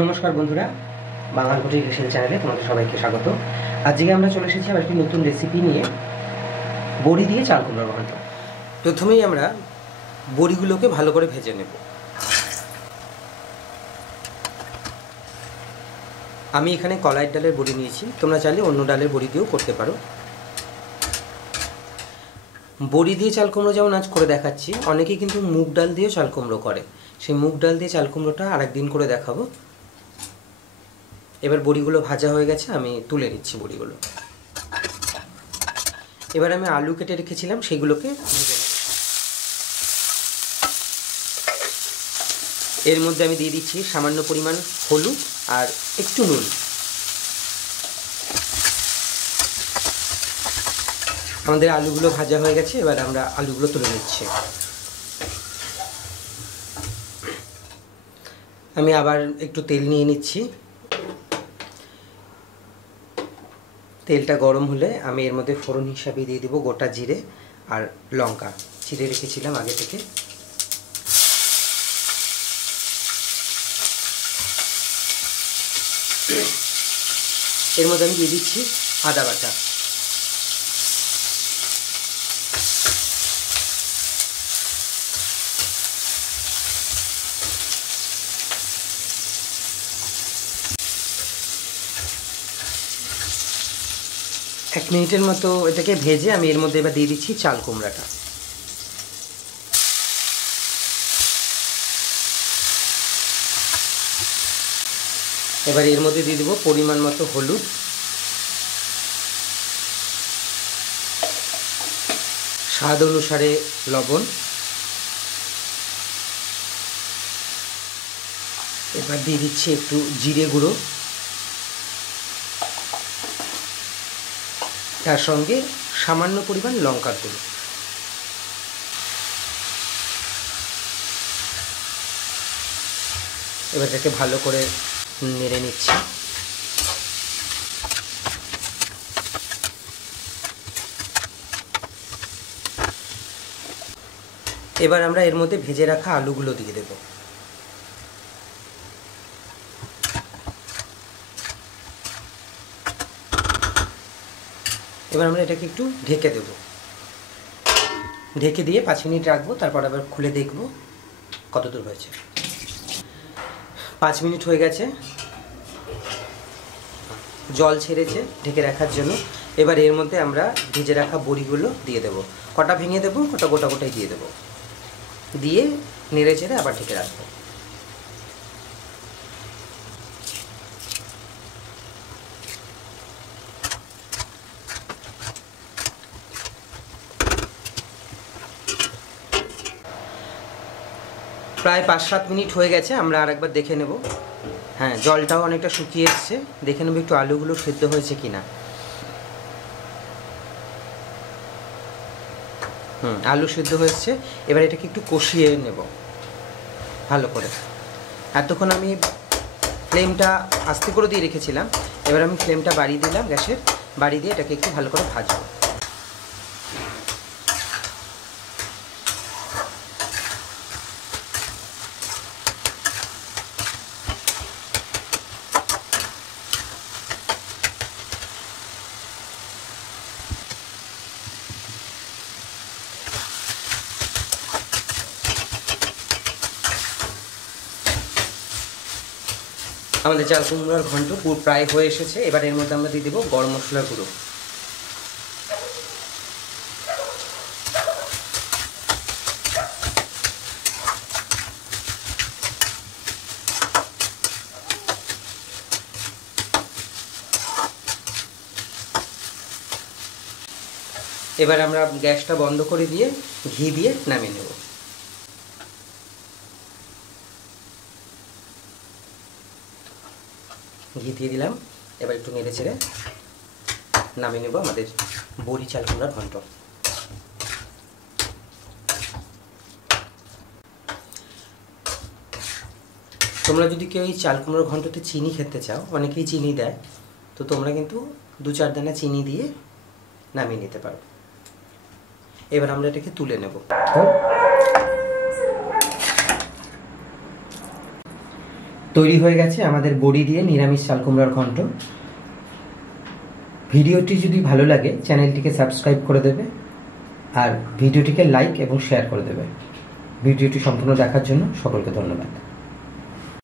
নমস্কার বন্ধুরা, বাংলার কুটির রেসিপি চ্যানেলে তোমাদের সবাইকে স্বাগত। আজকে আমরা চলে এসেছি আবার একটি নতুন রেসিপি নিয়ে, বড়ি দিয়ে চাল কুমড়োর ঘন্ট। প্রথমেই আমরা বড়িগুলোকে ভালো করে ভেজে নেব। আমি এখানে কলাইয়ের ডালের বড়ি নিয়েছি, তোমরা চাইলে অন্য ডালের বড়ি দিয়েও করতে পারো। বড়ি দিয়ে চাল কুমড়ো যেমন আজ করে দেখাচ্ছি, অনেকেই কিন্তু মুগ ডাল দিয়েও চাল কুমড়ো করে। সেই মুগ ডাল দিয়ে চাল কুমড়োটা আরেকদিন করে দেখাবো। এবার বড়িগুলো ভাজা হয়ে গেছে, আমি তুলে নিচ্ছি বড়িগুলো। এবার আমি আলু কেটে রেখেছিলাম, সেগুলোকে ভেজে নেব। এর মধ্যে আমি দিয়ে দিচ্ছি সামান্য পরিমাণ হলুদ আর একটু নুন। আমাদের আলুগুলো ভাজা হয়ে গেছে, এবার আমরা আলুগুলো তুলে নিচ্ছি। আমি আবার একটু তেল নিয়ে নিচ্ছি। তেলটা গরম হলে আমি এর মধ্যে ফোড়ন হিসাবে দিয়ে দেবো গোটা জিরে আর লঙ্কা, চিড়ে রেখেছিলাম আগে থেকে। এর মধ্যে আমি দিয়ে দিচ্ছি আদা বাটা। এক মিনিটের মতো এটাকে ভেজে আমি এর মধ্যে এবার দিয়ে দিচ্ছি চাল কুমড়াটা। এবার এর মধ্যে দিয়ে দেবো পরিমাণ মতো হলুদ, স্বাদ অনুসারে লবণ। এবার দিয়ে দিচ্ছি একটু জিরে গুঁড়ো, তার সঙ্গে সামান্য পরিমাণ লঙ্কার গুঁড়ো। এবার এটাকে ভালো করে নেড়ে নিচ্ছি। এবার আমরা এর মধ্যে ভেজে রাখা আলুগুলো দিয়ে দেব। এবার আমরা এটাকে একটু ঢেকে দেব। ঢেকে দিয়ে 5 মিনিট রাখবো, তারপর আবার খুলে দেখব কত দূর হয়েছে। 5 মিনিট হয়ে গেছে, জল ছেড়েছে ঢেকে রাখার জন্য। এবার এর মধ্যে আমরা ভেজে রাখা বড়িগুলো দিয়ে দেব। কটা ভেঙে দেবো, কটা গোটা গোটাই দিয়ে দেবো। দিয়ে নেড়ে চেড়ে আবার ঢেকে রাখবো। প্রায় 5-7 মিনিট হয়ে গেছে, আমরা আরেকবার দেখে নেব। হ্যাঁ, জলটাও অনেকটা শুকিয়ে এসছে। দেখে নেব একটু আলুগুলো সেদ্ধ হয়েছে কিনা। আলু সেদ্ধ হয়েছে। এবার এটাকে একটু কষিয়ে নেব ভালো করে। এতক্ষণ আমি ফ্লেমটা আস্তে করে দিয়ে রেখেছিলাম, এবার আমি ফ্লেমটা বাড়িয়ে দিলাম, গ্যাসের বাড়িয়ে দিয়ে এটাকে একটু ভালো করে ভাজবো। আমাদের চাল কুমড়োর ঘন্ট প্রায় হয়ে এসেছে। এবার এর মধ্যে আমরা দিয়ে দেবো গরম মশলার গুঁড়ো। এবার আমরা গ্যাসটা বন্ধ করে দিয়ে ঘি দিয়ে নামিয়ে নেব। ঘি দিয়ে দিলাম, এবার একটু নেড়ে চেড়ে নামিয়ে নেব আমাদের বড়ি চাল কুমড়ার ঘন্ট। তোমরা যদি কেউ এই চাল কুমড়োর ঘন্টতে চিনি খেতে চাও, অনেকেই চিনি দেয়, তো তোমরা কিন্তু 2-4 দানা চিনি দিয়ে নামিয়ে নিতে পারো। এবার আমরা এটাকে তুলে নেব। তৈরি হয়ে গেছে আমাদের বড়ি দিয়ে নিরামিষ চাল কুমড়ার ঘন্ট। ভিডিওটি যদি ভালো লাগে চ্যানেলটিকে সাবস্ক্রাইব করে দেবে আর ভিডিওটিকে লাইক এবং শেয়ার করে দেবে। ভিডিওটি সম্পূর্ণ দেখার জন্য সকলকে ধন্যবাদ।